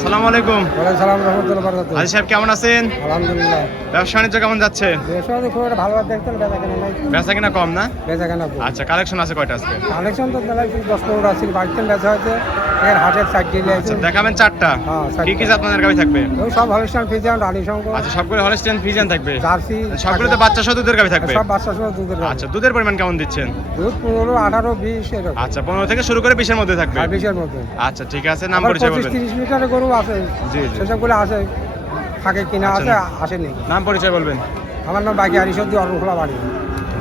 আসসালামু আলাইকুম। ওয়ালাইকুম সালাম রাহমাতুল্লাহি ওয়া বারাকাতুহু। হাজী সাহেব কেমন আছেন? আলহামদুলিল্লাহ। ব্যবসা বাণিজ্য কেমন যাচ্ছে? ব্যবসা তো খুব একটা ভালো দেখতেন, বেচা কেনা নাই। বেচা কিনা কম না? বেচা কেনা কম। আচ্ছা, কালেকশন আছে কয়টা আজকে? কালেকশন তো মেলায় 10-15 আছে, বাড়িতে বেচা হয়েছে। এর হাটের সাইড দিয়ে আছে। আচ্ছা, দেখাবেন চারটা। হ্যাঁ, চারটা। কি কি জাত মানের গাভী থাকবে? ওই সব হলস্টাইন ফ্রিজিয়ান, রানী শঙ্কর। আচ্ছা, সবগুলো হলস্টাইন ফ্রিজিয়ান থাকবে। জার্সি সবগুলোতে বাচ্চা সহ দুধের গাভী থাকবে। সব বাচ্চা সহ দুধের গাভী। আচ্ছা, দুধের পরিমাণ কেমন দিচ্ছেন? দুধ 15, 18, 20 এরকম। আচ্ছা, 15 থেকে শুরু করে 20 এর মধ্যে থাকবে। আর 20 এর মধ্যে। আচ্ছা, ঠিক আছে, নাম আবার পরিচয় বলবেন। 25-30 লিটারের গরু আছে। জি জি। সেসবগুলো আছে, থাকে কিনা আছে, আচ্ছা। আসেনি। নাম পরিচয় বলবেন। আমার নাম বাকি আরিশদ্দি, অরণখোলা বাড়ি।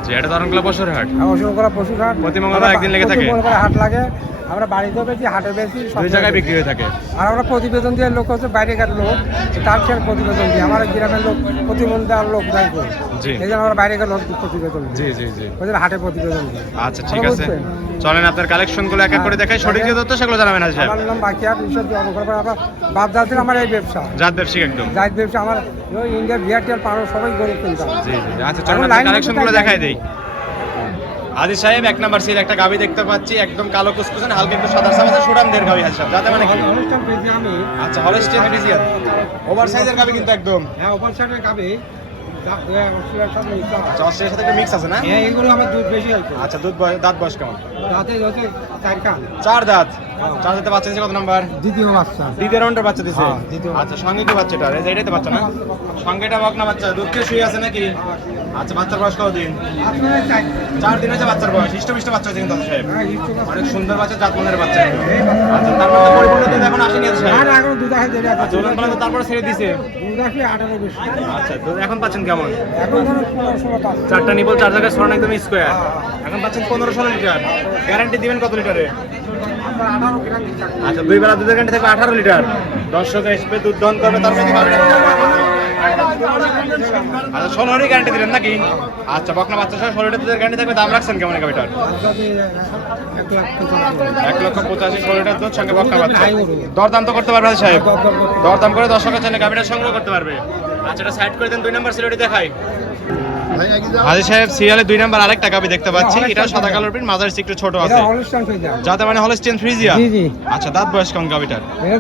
জি, এটা ধরনকলা পশুর হাট। অরণখোলা পশুর হাট। প্রতি মঙ্গলবার একদিন লেগে থাকে। প্রতি মঙ্গলবার হাট লাগে। আমরা বাড়িতেও বেশি, হাটে বেশি, সব দুই জায়গায় বিক্রি হয়ে থাকে। আর আমরা প্রতিবেদন দিয়ে লোক হচ্ছে বাইরেকার লোক, তার খেয়াল প্রতিবেদন দিই। আমার গ্রামের লোক প্রতিবন্ধী লোক যাই করে, জি। এই জন্য আমরা বাইরেকার লোক প্রতিবেদন দিই। জি জি জি। ওদের হাটে প্রতিবেদন দিই। আচ্ছা, ঠিক আছে, চলেন আপনার কালেকশনগুলো এক এক করে দেখাই। সঠিক যে তথ্য সেগুলো জানাবেন হাজী সাহেব। আমার নাম বাকিয়ার ঈশ্বরদী অনকরপাড়া। আমার বাপ দাদির আমার এই ব্যবসা, জাত ব্যবসায়িক একদম। জাহিদ ব্যবসা। আমার ওই ইন্ডিয়া বিহার পাড়ার সবাই গরিব কিনতাম। জি জি। আচ্ছা, চলেন আপনার কালেকশনগুলো দেখাই দেই। হাজী সাহেব, এক নাম্বার সিল একটা গাভী দেখতে পাচ্ছি, একদম কালো কুচকুচে, হালকা একটু সাদা সাদা সুরামদের গাভী হাজী সাহেব। যাতে মানে কি? অনুষ্ঠান পেয়েছি আমি। আচ্ছা, হলস্টিয়ান ফ্রিজিয়ান, ওভার সাইজের গাভী কিন্তু একদম। হ্যাঁ, ওপার সাইডের গাবে আচ্ছা, অস্ট্রেলিয়ার সাথে একটু মিক্স আছে না? এইগুলো আমার দুধ বেশি আছে। আচ্ছা, দাঁত বয়স কেমন? রাতে হচ্ছে 4 কান। 4 দাঁত। 4 দাঁতে বাচ্চা দিচ্ছে কত নাম্বার? দ্বিতীয় বাচ্চা। দ্বিতীয় রাউন্ডের বাচ্চা দিছে। হ্যাঁ, দ্বিতীয়। আচ্ছা, সঙ্গে কি বাচ্চাটা? এই যে এটাতে বাচ্চা না? সঙ্গেটা বকনা বাচ্চা, দুধ খেয়ে শুয়ে আছে নাকি? আচ্ছা, বাচ্চার বয়স কতদিন? 4 দিন হয়েছে বাচ্চার বয়স। হিষ্টপিষ্ট বাচ্চা হয়েছে কিন্তু হাজী সাহেব। অনেক সুন্দর বাচ্চা, জাতমানের বাচ্চা। আচ্ছা, তার মধ্যে পরিপূর্ণ দুধ এখন আসেনি হাজী সাহেব। এখন দুধ আসে দেরি আছে। আচ্ছা, ওজন পালা তো তারপরে ছেড়ে দিছে। দুধ আসলে 18 বেশি। আচ্ছা, দুধ এখন পাচ্ছেন কেমন? এখন ধরো 15-16 পাঁচ। 4টা নিবল, 4 জায়গায় সরান একদম স্কোয়ার। এখন পাচ্ছেন 15-16 লিটার। গ্যারান্টি দিবেন কত লিটারে? আপনার 18 গ্রাম দিতে হবে। আচ্ছা, 2 বেলা দুধের গ্যারান্টি থাকবে 18 লিটার। দর্শক আসবে, দুধ দহন করবে, তারপরে কি পাবে? আচ্ছা, 16 গ্যারান্টি দিলেন নাকি? আচ্ছা, বকনা বাচ্চা সহ 16 লিটার দুধের গ্যারান্টি থাকবে। দাম রাখছেন কেমন এই গাভিটার? যদি 1,85,000 16 লিটার দুধ সঙ্গে বকনা বাচ্চা। দরদাম তো করতে পারবে হাজী সাহেব? দরদাম করে দর্শকের চাইলে গাভিটা সংগ্রহ করতে পারবে। আচ্ছা, এটা সাইড করে দেন। 2 নাম্বার সিলেটি দেখাই। হাজী সাহেব, সিরিয়ালে 2 নাম্বার আরেকটা গাভি দেখতে পাচ্ছি। এটা সাদা কালার প্রিন্ট, মাঝারি একটু ছোট এটা আছে। Holstein Friesian. যাতে মানে হলস্টিয়ান ফ্রিজিয়ান। জি জি। আচ্ছা, দাঁত বয়স কেমন গাভিটার? এর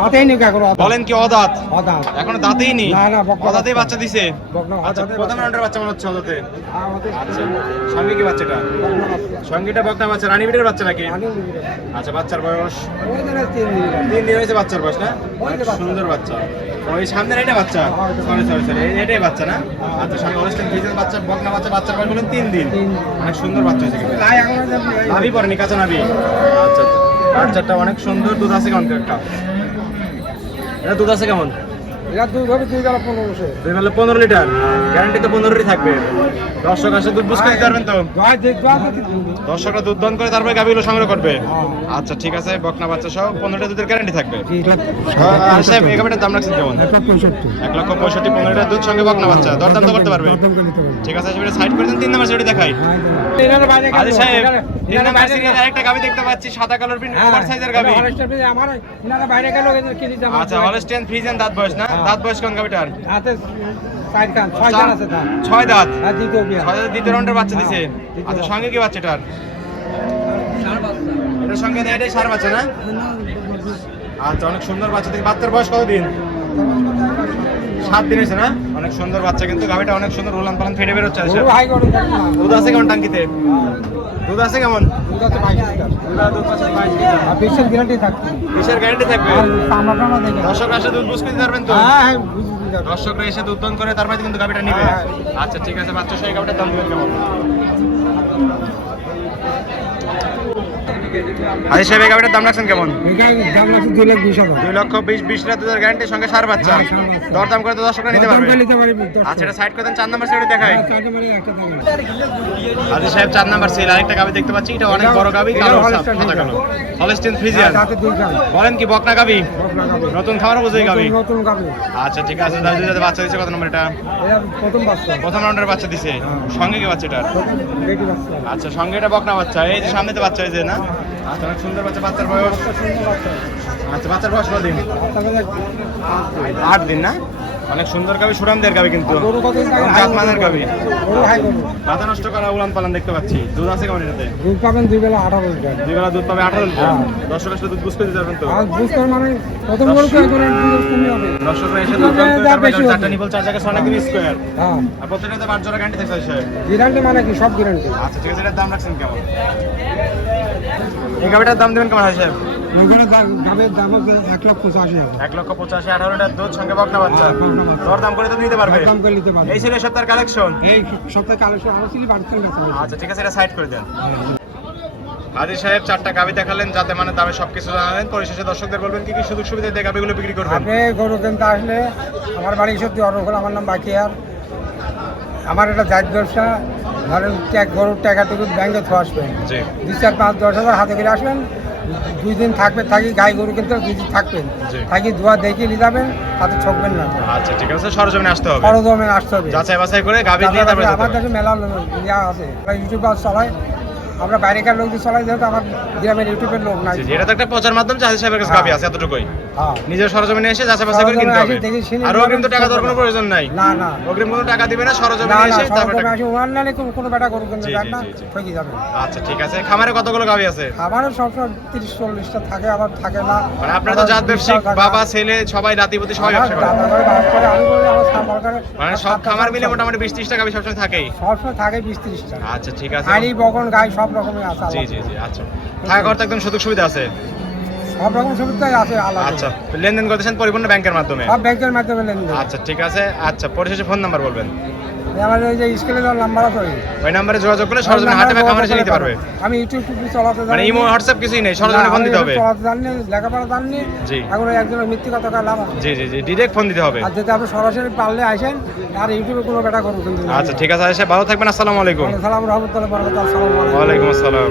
দাঁতেই নেই এখনো। বলেন কি অদাঁত? অদাঁত। এখনো দাঁতেই নেই? না, না, বকনা অদাঁতেই বাচ্চা দিছে। বকনা আচ্ছা, অদাঁতেই প্রথম বাচ্চা। রাউন্ডের বাচ্চা মনে হচ্ছে অদাঁতে। আমাদের আচ্ছা, সঙ্গে কি বাচ্চাটা? বকনা বাচ্চা। সঙ্গীটা বকনা বাচ্চা, রানী বিটের বাচ্চা নাকি? পানি উঠে গেছে। আচ্ছা, বাচ্চার বয়স ওই দিনে 3 দিন। 3 দিন হয়েছে বাচ্চার বয়স না? ওই যে বাচ্চা। সুন্দর বাচ্চা। ওই সামনের এটা বাচ্চা? সরি সরি সরি, এটাই বাচ্চা না? আচ্ছা, সঙ্গে হলস্টিয়ান ফ্রিজিয়ান বাচ্চা, বকনা বাচ্চা, বাচ্চার বয়স বলেন 3 দিন। অনেক সুন্দর বাচ্চা হয়েছে কিন্তু। তাই এখনো যে নাভি পড়েনি, কাঁচা নাভি। আচ্ছা, বাচ্চাটা অনেক সুন্দর। দুধ আছে কেমন একটা? এটা দুধ আছে কেমন? এরা দুধ হবে 2 বেলা 1500। 2 বেলা 15 লিটার। গ্যারান্টি তো 15ই থাকবে। দর্শক আসে দুধ বুঝতে দিতে পারবেন তো? জয় দেখ জয় দেখি। দর্শকরা দুধ দন করে তারপরে গাভীগুলো সংগ্রহ করবে। আচ্ছা, ঠিক আছে, বকনা বাচ্চা সহ 15টা দুধের গ্যারান্টি থাকবে। আর সাহেব, এই গাভীটার দাম রাখছেন কেমন? 1,65,000 15 লিটার দুধ সঙ্গে বকনা বাচ্চা। দরদাম তো করতে পারবে? ঠিক আছে, সেটা সাইড করে দেন। 3 নাম্বার সেটা দেখাই। হাজী সাহেব, 3 নাম্বার সিরিয়ালে আরেকটা গাভী দেখতে পাচ্ছি, সাদা কালার প্রিন্ট, ওভার সাইজের গাভী। আমার ইনারা বাইরে গেল এদের কিনে জামা। আচ্ছা, হলস্টিয়ান ফ্রিজিয়ান, দাঁত বয়স না? দাঁত বয়স কোন গাভীটার? হাতে 4 কান 6 কান আছে তার। 6 দাঁত। আর দ্বিতীয় বিয়া। 6 দাঁত, দ্বিতীয় রাউন্ডের বাচ্চা দিছে। আচ্ছা, সঙ্গে কি বাচ্চাটার? এটার সঙ্গে এটাই সার বাচ্চা না? আচ্ছা, অনেক সুন্দর বাচ্চা দেখি। বাচ্চার বয়স কতদিন? 7 দিন হয়েছে না? অনেক সুন্দর বাচ্চা কিন্তু গাভীটা অনেক সুন্দর, উলান পালান ফেটে বের হচ্ছে। গরু হাই করে দেখো না। দুধ আছে কেমন টাঙ্কিতে? দুধ আছে কেমন? দুধ আছে 22 লিটার। দুধ আছে 22 লিটার। আর বিশের গ্যারান্টি থাকবে। কিসের গ্যারান্টি থাকবে? আর তামা টামা দেখে। দর্শক আসে দুধ বুঝতে দিতে পারবেন তো? হ্যাঁ হ্যাঁ বুঝি যাবে। দর্শকরা এসে দুধ দন করে তারপরে কিন্তু গাভীটা নিবে। হ্যাঁ। আচ্ছা, ঠিক আছে, বাচ্চা সেই গাভীটার দাম দিবেন কেমন? হাজী সাহেব, এই গাভীটার দাম রাখছেন কেমন? এখানে দাম আছে 2,20,000। 2,20,000 লিটার দুধের গ্যারান্টি সঙ্গে সার বাচ্চা। দরদাম করে তো দর্শকরা নিতে পারবে। আচ্ছা, এটা সাইড করে দেন। 4 নাম্বার সেটা দেখাই। হাজী সাহেব, 4 নাম্বার সেল আরেকটা গাভী দেখতে পাচ্ছি। এটা অনেক বড় গাভী, কালো সাদা কালো, হলস্টিয়ান ফ্রিজিয়ান। বলেন কি বকনা গাভী? নতুন খামার বুঝেই গাভী। নতুন গাবি। আচ্ছা, ঠিক আছে, দাদা বাচ্চা দিছে কত নম্বর এটা? এরা প্রথম বাচ্চা। প্রথম রাউন্ডের বাচ্চা দিছে। সঙ্গে কি বাচ্চাটার? বেটি বাচ্চা। আচ্ছা, সঙ্গে এটা বকনা বাচ্চা। এই যে সামনে তো বাচ্চা হয়েছে না? আচ্ছা, অনেক সুন্দর বাচ্চা। বাচ্চার বয়স? সুন্দর বাচ্চা। আচ্ছা, বাচ্চার বয়স কতদিন? বাচ্চা বেলা 8 দিন না? অনেক সুন্দর গাবি, সুরামদের গাবি কিন্তু আর গরু কত এবং জাতমানের গাবি। গরু হাই গরু মাথা নষ্ট করা উলান পালান দেখতে পাচ্ছি। দুধ আছে কেমন এটাতে? দুধ পাবেন 2 বেলা 18 লিটার। দুই বেলা দুধ পাবে 18 লিটার। হ্যাঁ। দর্শক আসলে দুধ বুঝতে দিতে পারবেন তো? আর বুঝতে মানে প্রথম গরু তো এখন দুধ কমই হবে। দর্শকরা এসে দুধ দুধ হবে, পাবে, দাম তারপরে বেশি হবে। চারটা নিপল 4 জায়গায় 6 নাকি স্কয়ার। হ্যাঁ আর প্রত্যেকটাতে 5 জোড়া গ্যারান্টি থাকছে সাহেব। গ্যারান্টি মানে কি সব গ্যারান্টি। আচ্ছা ঠিক আছে, এটার দাম রাখছেন কেমন? এই গাবিটার দাম দেবেন কেমন হয় সাহেব? ওখানে দামের দাম হচ্ছে 1,85,000। 1,85,000, 18 লিটার দুধ সঙ্গে বকনা বাচ্চা। বকনা বাচ্চা। দর দাম করে তো নিতে পারবে। দাম করে নিতে পারবে। এই ছিল সপ্তাহের কালেকশন। এই সপ্তাহে কালেকশন আমার ছিল বাড়িতে গেছে। আচ্ছা ঠিক আছে, এটা সাইড করে দেন। হাজির সাহেব 4টা গাবি দেখালেন, যাতে মানে দামে সবকিছু জানালেন। পরিশেষে দর্শকদের বলবেন কি কি সুযোগ সুবিধা দিয়ে গাবিগুলো বিক্রি করবেন। আপনি গরু কিনতে আসলে আমার বাড়ি সত্যি অরকল, আমার নাম বাকিয়ার। আমার এটা জাত ব্যবসা। ধরেন গরুর টাকাটুকু ব্যাংকে থো আসবেন, জি 2, 4, 5, 10 হাজার হাতে করে আসবেন। 2 দিন থাকবেন, থাকি গাই গরু কিনতে 2 দিন থাকবেন, জি। থাকি ধোয়া দেখে নিয়ে যাবেন, তাতে ঠকবেন না। আচ্ছা ঠিক আছে, সরজমিনে আসতে হবে। খরচমে আসতে হবে। যাচাই বাছাই করে গাবি দিয়ে তারপরে যেতে আমার হবে। কাছে মেলা ইয়া আছে, ইউটিউব চলাই। আমরা বাইরেকার লোক দিয়ে চলাই, যেহেতু আমার গ্রামের ইউটিউবের লোক নাই। জি, জি, এটা তো একটা প্রচার মাধ্যম। জাহিদ সাহেবের কাছে গাবি আছে এতটুকুই। হ্যাঁ। নিজের সরজমিনে এসে যাচাই বাছাই করে কিনতে হবে। সরজমিনে এসে দেখে শুনে আর অগ্রিম তো টাকা দেওয়ার কোনো প্রয়োজন নাই। না না অগ্রিম কোনো টাকা দিবে না, না সরজমিনে না এসে তারপরে সরজমিনে টাকা। আসে ওয়ান নালে কোনো বেটা গরু কিনতে জি, যান জি, না, জি, জি। ঠকে যাবেন। আচ্ছা ঠিক আছে, খামারে কতগুলো গাবি আছে? আমারও সবসময় 30-40টা থাকে, আবার থাকে না। মানে আপনার তো জাত ব্যবসায়িক, বাবা ছেলে সবাই নাতিপুতি সবাই ব্যবসা করে। দাদা করে বাপ করে, আমি করি, আমার খামার করে। মানে সব খামার মিলে মোটামুটি 20-30টা গাবি সবসময় থাকেই। সবসময় থাকে 20-30টা। আচ্ছা ঠিক আছে। হাড়ি বগন গাই সব রকমের আছে জি আলাদা। জি জি, আচ্ছা থাকা করতে একদম সুযোগ সুবিধা আছে। সব রকম সুবিধাই আছে আলাদা। আচ্ছা, লেনদেন করতেছেন পরিপূর্ণ ব্যাংকের মাধ্যমে? সব ব্যাংকের মাধ্যমে লেনদেন। আচ্ছা ঠিক আছে। আচ্ছা পরিশেষে ফোন নাম্বার বলবেন। আমার ওই যে স্কুলে যাওয়ার নাম্বার আছে, ওই নাম্বারে যোগাযোগ করলে সরজমিনে হাটে বা খামারে এসে নিতে পারবে। আমি ইউটিউব চলাতে জানি মানে ইমো হোয়াটসঅ্যাপ কিছুই নেই, সরজমিনে ফোন দিতে হবে। চলাতে জানি, লেখাপড়া জানি। জি। এখন একজনের মিথ্যে কথা কালাম। জি জি জি, ডিরেক্ট ফোন দিতে হবে। আর যদি আপনি সরাসরি পারলে আসেন, আর ইউটিউবে কোনো বেটা করুন কিন্তু। আচ্ছা ঠিক আছে, এসে ভালো থাকবেন। আসসালামু আলাইকুম। সালাম রহমতুল্লাহ বরকত। আসসালামু আলাইকুম। ওয়ালাইকুম আসসালাম।